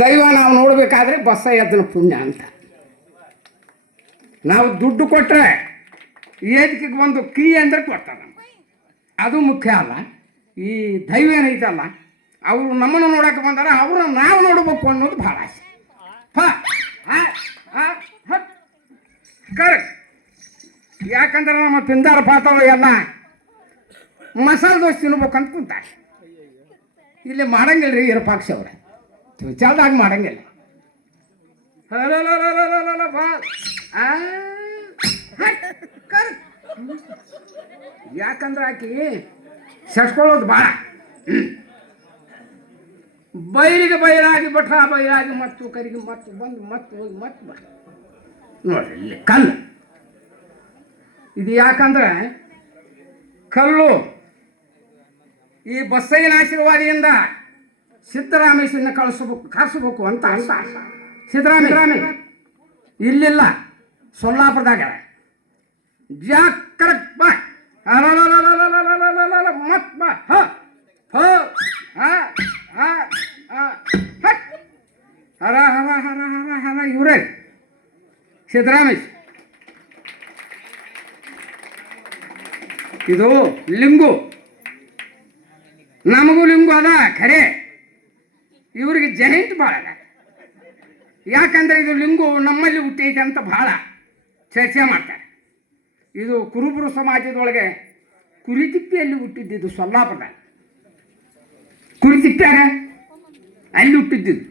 ದೈವ ನಾವು ನೋಡಬೇಕಾದ್ರೆ ಬಸ್ಸ ಎದ್ದನ ಪುಣ್ಯ ಅಂತ. ನಾವು ದುಡ್ಡು ಕೊಟ್ಟರೆ ಏದಿಕೆಗೆ ಒಂದು ಕೀ ಅಂದರೆ ಕೊಡ್ತಾರೆ. ಅದು ಮುಖ್ಯ ಅಲ್ಲ. ಈ ದೈವ ಏನೈತಲ್ಲ, ಅವರು ನಮ್ಮನ್ನು ನೋಡೋಕೆ ಬಂದಾರ, ಅವ್ರನ್ನ ನಾವು ನೋಡಬೇಕು ಅನ್ನೋದು ಭಾಳ ಆಸೆ. ಕರೆಕ್ಟ್. ಯಾಕಂದ್ರೆ ನಮ್ಮ ತಿಂದಾರ ಪಾತ್ರ ಎಲ್ಲ ಮಸಾಲೆ ದೋಸೆ ತಿನ್ಬೇಕಂತ ಕುಂತಾರೆ. ಇಲ್ಲಿ ಮಾಡಂಗಿಲ್ಲ ರೀ ಇರಪಾಕ್ಷ ಅವ್ರೆ. ಚಾಲ್ದಾಗಿ ಮಾಡಂಗಿಲ್ಲ. ಆ. ಯಾಕಂದ್ರೆ ಆಕಿ ಸೆಸ್ಕೊಳ್ಳೋದು ಭಾಳ ಬೈಲಿಗೆ ಬೈರಾಗಿ ಬಠ ಬೈರಾಗಿ ಮತ್ತು ಕರಿಗೆ ಮತ್ತು ಬಂದು ಮತ್ತು ಹೋಗಿ ಮತ್ತು ಬ ನೋಡ್ರಿ, ಇಲ್ಲಿ ಕಲ್ಲು. ಇದು ಯಾಕಂದ್ರೆ ಕಲ್ಲು ಈ ಬಸ್ಸೈನ ಆಶೀರ್ವಾದಿಯಿಂದ ಸಿದ್ದರಾಮೇಶನ್ನ ಕಳಿಸ್ಬೇಕು ಕಳಿಸ್ಬೇಕು ಅಂತ ಅಂತ ಸಿದ್ದರಾಮಯ್ಯ ಇಲ್ಲಿಲ್ಲ, ಸೊಲ್ಲಾಪುರದಾಗ ಜಾ, ಕರೆಕ್ಟ್, ಬಾ. ಮತ್, ಬಾ. ಹರ ಹರ ಹರ ಹರ ಹರ, ಇವರೇ. ಸಿದ್ದರಾಮಯ್ಯ ಇದು ಲಿಂಗು. ನಮಗೂ ಲಿಂಗು ಅದ, ಖರೆ. ಇವ್ರಿಗೆ ಜಯಂಟ್ ಭಾಳ ಯಾಕಂದರೆ ಇದು ಲಿಂಗು ನಮ್ಮಲ್ಲಿ ಹುಟ್ಟೈತೆ ಅಂತ ಭಾಳ ಚರ್ಚೆ ಮಾಡ್ತಾರೆ. ಇದು ಕುರುಬರು ಸಮಾಜದೊಳಗೆ ಕುರಿತಿಪ್ಪೆಯಲ್ಲಿ ಹುಟ್ಟಿದ್ದಿದ್ದು ಸೊಲ್ಲಾಪುರ. ಕುರಿತಿಪ್ಪ್ಯಾಗ ಅಲ್ಲಿ ಹುಟ್ಟಿದ್ದಿದ್ದು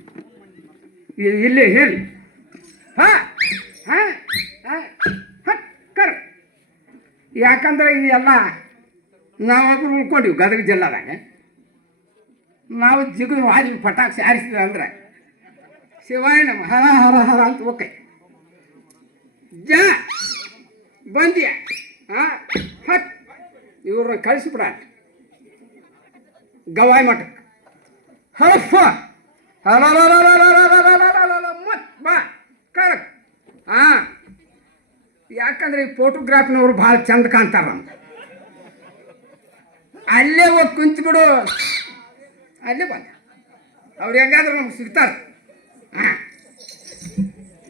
ಇಲ್ಲೇ ಹೇಳಿ. ಹಾ ಹಾ ಹಾ ಹಟ್, ಕರ್. ಯಾಕಂದ್ರೆ ಇದೆಲ್ಲ ನಾವೊಬ್ರು ಉಳ್ಕೊಂಡಿವಿ ಗದಗ ಜಿಲ್ಲಾದಾಗ. ನಾವು ಜಿಗು ವಾಜಿ ಪಟಾಕ್ಷಿ ಹಾರಿಸಿದ ಅಂದ್ರೆ, ಶಿವಾಯ ನಮ್ಮ ಹರ ಹರ ಹರ ಅಂತ ಓಕೆ. ಜ, ಬಂದಿಯ ಹಾ ಹಟ್, ಇವ್ರನ್ನ ಕಳಿಸ್ಬಿಡ ಗವಾಯಿ ಮಠಕ್ಕೆ. ಹಫ ಮತ್ ಬಾ ಕರೆಕ್ಟ್ ಹಾ ಯಾಕಂದ್ರೆ ಈ ಫೋಟೋಗ್ರಾಫಿನವ್ರು ಭಾಳ ಚಂದ ಕಾಣ್ತಾರ ಅಲ್ಲೇ ಹೋಗಿ ಕುಂತ್ಬಿಡು ಅಲ್ಲೇ ಬಂದ. ಅವ್ರು ಹೆಂಗಾದ್ರೂ ನಮ್ಗೆ ಸಿಗ್ತಾರೆ.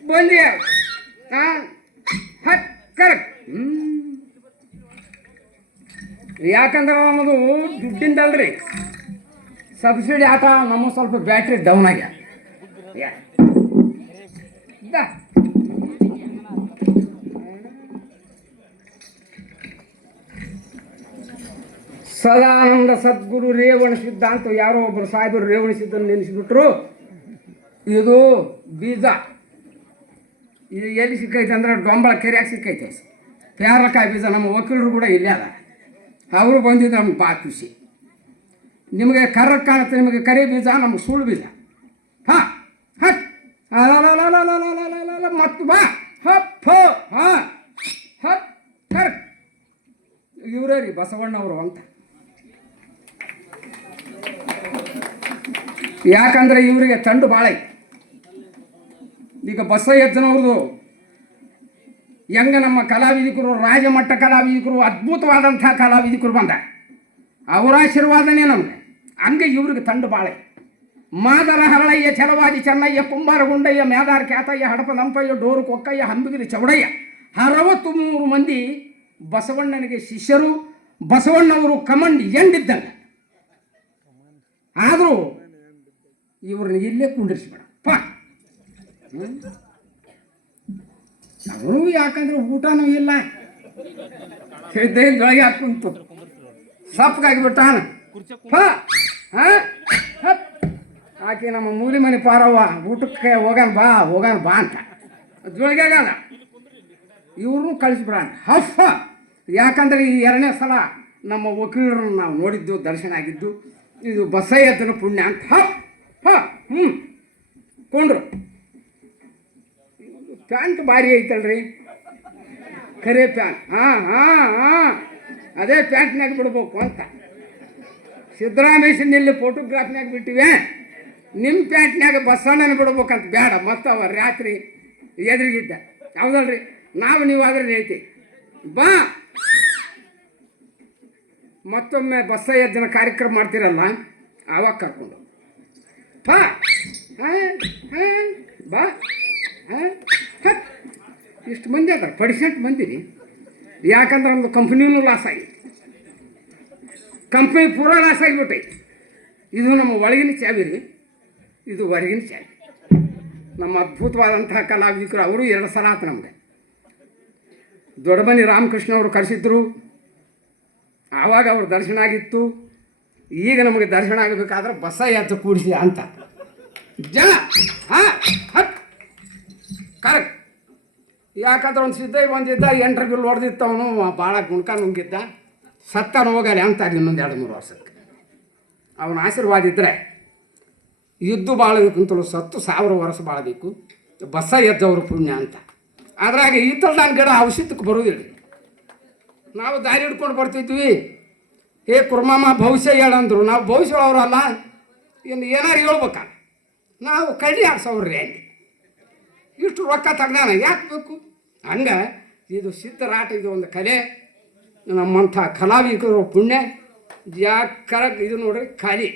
ಬಂದಿ ಕರೆಕ್ಟ್ ಯಾಕಂದ್ರೆ ನಮ್ಮದು ದುಡ್ಡಿಂದಲ್ರಿ. ಸಬ್ಸಿಡಿ ಆಟ ನಮ್ಮ ಸ್ವಲ್ಪ ಬ್ಯಾಟ್ರಿ ಡೌನ್ ಆಗ್ಯ ಸದಾನಂದ ಸದ್ಗುರು ರೇವಣಿಸಿದ್ದ ಅಂತ ಯಾರೋ ಒಬ್ಬರು ಸಾಹೇಬರು ರೇವಣಿಸಿದ್ದನ್ನು ನೆನೆಸಿಬಿಟ್ರು. ಇದು ಬೀಜ. ಇದು ಎಲ್ಲಿ ಸಿಕ್ಕೈತೆ ಅಂದ್ರೆ ಡೊಂಬಳ ಕೆರೆಯಾಗಿ ಸಿಕ್ಕೈತೆ. ಪ್ಯಾರಕಾಯಿ ಬೀಜ? ನಮ್ಮ ವಕೀಲರು ಕೂಡ ಇಲ್ಲೇ ಅದ. ಅವರು ಬಂದಿದ್ದು ನಮ್ಗೆ ಭಾಳ ಖುಷಿ. ನಿಮಗೆ ಕರ್ರ ಕಾಣುತ್ತೆ, ನಿಮಗೆ ಕರಿ ಬೀಜ, ನಮ್ಗೆ ಸುಳ್ಳು ಬೀಜ. ಹಾಂ ಹಾಂ. ಮತ್ತು ಬಾ. ಹಪ್, ಹಾ ಹಪ್ ಇವರೇ ರೀ ಬಸವಣ್ಣವರು ಅಂತ. ಯಾಕಂದ್ರೆ ಇವರಿಗೆ ತಂಡು ಭಾಳ ಈಗ ಬಸವಯ್ಯಜ್ಜನವ್ರದು ಹೆಂಗೆ ನಮ್ಮ ಕಲಾವಿದಿಕರು, ರಾಜಮಟ್ಟ ಕಲಾವಿದಿಕರು, ಅದ್ಭುತವಾದಂಥ ಕಲಾವಿದಿಕರು ಬಂದ. ಅವರ ಆಶೀರ್ವಾದನೇ ನಮಗೆ. ಹಂಗೆ ಇವ್ರಿಗೆ ತಂಡು ಬಾಳೆ. ಮಾದರ ಹರಳಯ್ಯ, ಚಲವಾದಿ ಚೆನ್ನಯ್ಯ ಕುಂಬಾರ ಗುಂಡಯ್ಯ ಮ್ಯಾದಾರ ಖ್ಯಾತಯ್ಯ ಹಡಪ ನಂಪಯ್ಯ ಡೋರು ಕೊಕ್ಕಯ್ಯ, ಹಂಬಿಗಿರಿ ಚೌಡಯ್ಯ. ಅರವತ್ತು ಮೂರು ಮಂದಿ ಬಸವಣ್ಣನಿಗೆ ಶಿಷ್ಯರು, ಬಸವಣ್ಣವರು ಕಮಂಡ್ ಎಂಡಿದ್ದಂಗೆ ಆದರೂ ಇವ್ರನ್ನ ಇಲ್ಲೇ ಕುಂಡಿರಿಸ್ಬೇಡ. ಪಾ. ಅವರು ಯಾಕಂದ್ರೆ ಊಟನೂ ಇಲ್ಲ. ದೇಹದೊಳಗೆ ಹಾಕುಂತು ಸಪ್ಪಗಾಗಿಬಿಟ್ಟಾನ ಹ ಹ? ಹಪ್. ಆಕೆ ನಮ್ಮ ಮೂಲಿ ಮನೆ ಪಾರವ್ವ, ಊಟಕ್ಕೆ ಹೋಗೋಣ ಬಾ ಹೋಗೋಣ ಬಾ ಅಂತ. ಜೋಳಿಗೆಗಲ್ಲ ಇವ್ರನ್ನೂ ಕಳಿಸ್ಬಿಡೋಣ ಹಫ್. ಯಾಕಂದ್ರೆ ಈ ಎರಡನೇ ಸಲ ನಮ್ಮ ವಕೀಲರನ್ನು ನಾವು ನೋಡಿದ್ದು, ದರ್ಶನ ಆಗಿದ್ದು, ಇದು ಬಸಯ್ಯದ್ದನ ಪುಣ್ಯ ಅಂತ. ಹಪ್. ಹ ಹ್ಞೂ ಕೊಂಡ್ರು. ಪ್ಯಾಂಟ್ ಭಾರಿ ಐತಲ್ರಿ. ಕರೆ ಪ್ಯಾನ್ ಹಾಂ ಹಾಂ ಹಾಂ. ಅದೇ ಪ್ಯಾಂಟ್ನಾಗ ಬಿಡ್ಬೇಕು ಅಂತ. ಸಿದ್ದರಾಮೇಶನಲ್ಲಿ ಫೋಟೋಗ್ರಾಫ್ನಾಗ ಬಿಟ್ಟಿವೆ. ನಿಮ್ಮ ಪ್ಯಾಂಟ್ನಾಗ ಬಸ್ಸಣ್ಣನ ಬಿಡ್ಬೇಕಂತ ಬೇಡ. ಮತ್ತವ ರಾತ್ರಿ ಎದುರಿಗಿದ್ದ. ಹೌದಲ್ರಿ? ನಾವು ನೀವು ಆದ್ರೆ ಹೇಳ್ತೀವಿ. ಬಾ. ಮತ್ತೊಮ್ಮೆ ಬಸ್ಸ ಜನ ಕಾರ್ಯಕ್ರಮ ಮಾಡ್ತೀರಲ್ಲ? ಆವಾಗ ಕರ್ಕೊಂಡು ಹಾ ಬಾ? ಹತ್. ಇಷ್ಟು ಮಂದಿ ಅದ ಪರ್ಸೆಂಟ್ ಮಂದಿ ರೀ. ಯಾಕಂದ್ರೆ ನಮ್ಮದು ಕಂಪ್ನಿನೂ ಲಾಸ್ ಆಗಿ ಕಂಪ್ನಿ ಪೂರಾ ಲಾಸ್ ಆಗಿಬಿಟ್ಟೈತಿ. ಇದು ನಮ್ಮ ಒಳಗಿನ ಚಾವಿ ರೀ. ಇದು ಹೊರಗಿನ ಚಾವಿ. ನಮ್ಮ ಅದ್ಭುತವಾದಂತಹ ಕಲಾವಿದರು ಅವರು ಎರಡು ಸಲ ಆತು ನಮಗೆ. ದೊಡ್ಡಮನಿ ರಾಮಕೃಷ್ಣ ಅವರು ಕರೆಸಿದ್ರು. ಆವಾಗ ಅವ್ರ ದರ್ಶನ ಆಗಿತ್ತು. ಈಗ ನಮಗೆ ದರ್ಶನ ಆಗಬೇಕಾದ್ರೆ ಬಸ್ಸ ಯಾತ ಕೂಡಿಸಿ ಅಂತ. ಜನ ಕರೆಕ್ಟ್. ಯಾಕಂದ್ರೆ ಒಂದು ಸಿದ್ಧಯ್ಯ ಬಂದಿದ್ದ, ಎಂಟ್ರ ಬಿಲ್ ಹೊಡೆದಿತ್ತು ಅವನು ಭಾಳ ಗುಣಕ ನುಂಗಿದ್ದ. ಸತ್ತನ ಹೋಗಲ್ಲ ಅಂತ ಇನ್ನೊಂದು ಎರಡು ಮೂರು ವರ್ಷಕ್ಕೆ. ಅವನ ಆಶೀರ್ವಾದ ಇದ್ದರೆ ಇದ್ದು ಬಾಳಬೇಕಂತಲೂ ಸತ್ತು ಸಾವಿರ ವರ್ಷ ಬಾಳಬೇಕು. ಬಸ್ಸ ಎದ್ದವರು ಪುಣ್ಯ ಅಂತ. ಅದ್ರಾಗ ಈ ಥರದ ಗಿಡ ಔಷಧಕ್ಕೆ ಬರೋದಿಲ್ಲ. ನಾವು ದಾರಿ ಹಿಡ್ಕೊಂಡು ಬರ್ತಿದ್ವಿ. ಏ ಕುರ್ಮಮ್ಮ ಭವಿಷ್ಯ ಹೇಳಂದ್ರು. ನಾವು ಭವಿಷ್ಯ ಅವರಲ್ಲ ಇನ್ನು ಏನಾರು ಹೇಳ್ಬೇಕ? ನಾವು ಕಳ್ಳಿ ಆಡ್ಸವ್ರಿ ಹಂಗೆ ಇಷ್ಟು ರೊಕ್ಕ ತೆಗ್ದಾನ. ಯಾಕೆ ಬೇಕು? ಹಂಗೆ ಇದು ಸಿದ್ಧರಾಟ, ಇದು ಒಂದು ಕಲೆ. ನಮ್ಮಂಥ ಕಲಾವಿದರು ಪುಣ್ಯ. ಯಾಕರ ಇದು ನೋಡ್ರಿ ಖಾಲಿ.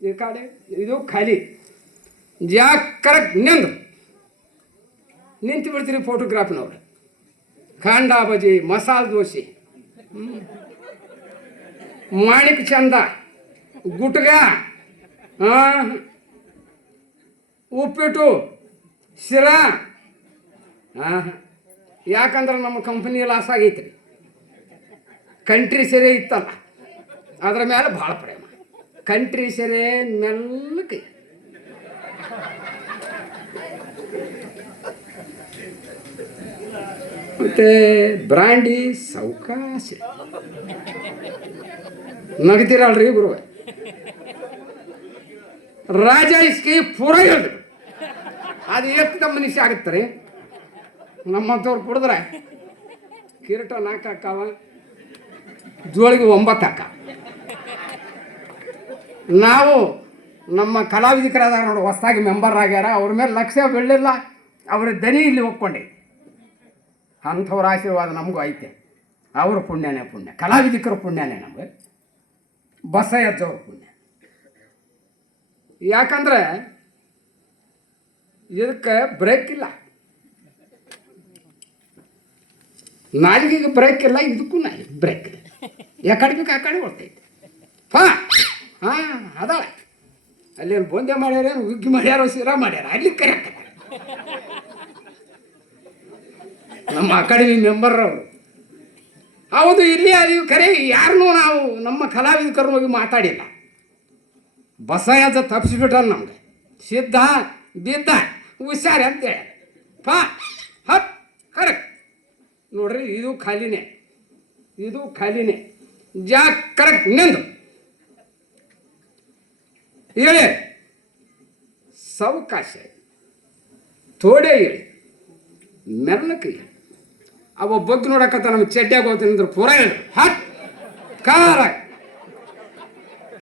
ಇದು ಖಾಲಿ. ಇದು ಖಾಲಿ ನಿಂದ ನಿಂತು ಬಿಡ್ತೀರಿ ಫೋಟೋಗ್ರಾಫ್ನವ್ರು ಖಾಂಡಾ ಬಜಿ ಮಸಾಲೆ ದೋಸೆ. ಮಾಣಿಕ್ ಚಂದ, ಗುಟ್ಗ ಉಪ್ಪಿಟ್ಟು, ಶಿರಾ. ಹಾಂ ಯಾಕಂದ್ರೆ ನಮ್ಮ ಕಂಪನಿ ಲಾಸ್ ಆಗೈತ್ರಿ. ಕಂಟ್ರಿ ಸೆರೆ ಇತ್ತಲ್ಲ, ಅದ್ರ ಮೇಲೆ ಭಾಳ ಪ್ರೇಮ. ಕಂಟ್ರಿ ಸೆರೆ ಮೆಲ್ಲಕ್ಕೆ. ಮತ್ತೆ ಬ್ರಾಂಡಿ ಸೌಕಾಶ ನಗ್ತೀರಲ್ರಿ ಗುರು ರಾಜ ಇಸ್ಕಿ ಪೂರ ಹೇಳಿದ್ರು ಅದು ಎಷ್ಟು ಮನುಷ್ಯ ಆಗುತ್ತಾರೆ? ನಮ್ಮಂಥವ್ರು ಕುಡಿದ್ರೆ ಕಿರೀಟ ನಾಲ್ಕು ಹಾಕಾವ, ಜೋಳಿಗೆ ಒಂಬತ್ತು ಹಾಕ. ನಾವು ನಮ್ಮ ಕಲಾವಿದಿಕರಾದ ನೋಡಿ, ಹೊಸದಾಗಿ ಮೆಂಬರ್ ಆಗ್ಯಾರ, ಅವ್ರ ಮೇಲೆ ಲಕ್ಷ್ಯ ಬೀಳಲಿಲ್ಲ, ಅವ್ರ ದನಿ ಇಲ್ಲಿ ಒಪ್ಕೊಂಡೆ. ಅಂಥವ್ರ ಆಶೀರ್ವಾದ ನಮಗೂ ಐತೆ. ಅವ್ರ ಪುಣ್ಯನೇ ಪುಣ್ಯ, ಕಲಾವಿದಕರ ಪುಣ್ಯನೇ ನಮಗೆ. ಬಸ ಎದ್ದವ್ರ ಪುಣ್ಯ. ಯಾಕಂದ್ರೆ ಇದಕ್ಕೆ ಬ್ರೇಕ್ ಇಲ್ಲ. ನಾಲಿಗೆಗೆ ಬ್ರೇಕ್ ಇಲ್ಲ, ಇದಕ್ಕೂ ನಾಯಿ ಬ್ರೇಕ್ ಇಲ್ಲ. ಯಾಕಡೆ ಬೇಕು ಆ ಕಡೆ ಹೊರ್ತೈತೆ ಹಾ, ಹಾಂ, ಅದಾಳ. ಅಲ್ಲೇನು ಬೊಂದೆ ಮಾಡ್ಯಾರೇನು ಉಗ್ಗಿ ಮಾಡ್ಯಾರೋ, ಶಿರಾ ಮಾಡ್ಯಾರ, ಅಲ್ಲಿ ಕರೆಕ್ಟ್ ನಮ್ಮ ಅಕಾಡೆಮಿ ಮೆಂಬರ್ ಅವರು. ಹೌದು ಇಲ್ಲಿ ಅದು ಕರೆ, ಯಾರನ್ನೂ ನಾವು ನಮ್ಮ ಕಲಾವಿದಕರನ್ನು ಹೋಗಿ ಮಾತಾಡಿಲ್ಲ. ಬಸಾಯದ ತಪ್ಪಿಸ್ಬಿಟ್ರ ನಮಗೆ. ಸಿದ್ಧ, ಬಿದ್ದ, ಹುಷಾರಿ ಅಂತೇಳಿ ಪಾ ಹತ್ ಕರೆಕ್ಟ್. ನೋಡ್ರಿ, ಇದು ಖಾಲಿನೇ. ಇದು ಖಾಲಿನೇ. ಜಾ, ಕರೆಕ್ಟ್. ನಿಂದು. ಹೇಳಿ. ಸಾವಕಾಶ ತೋಡೆ ಹೇಳಿ. ಮೆಲ್ಲಕ್ಕೆ ಹೇಳಿ. ಅವ ಬಗ್ಗೆ ನೋಡಕತ್ತ ನಮ್ಗೆ ಚಡ್ಡ್ಯಾಗ ಹೋಗ್ತೀನಿ ಅಂದ್ರೆ ಪೂರ ಹೇಳಿ ಹಟ್ ಕಾರ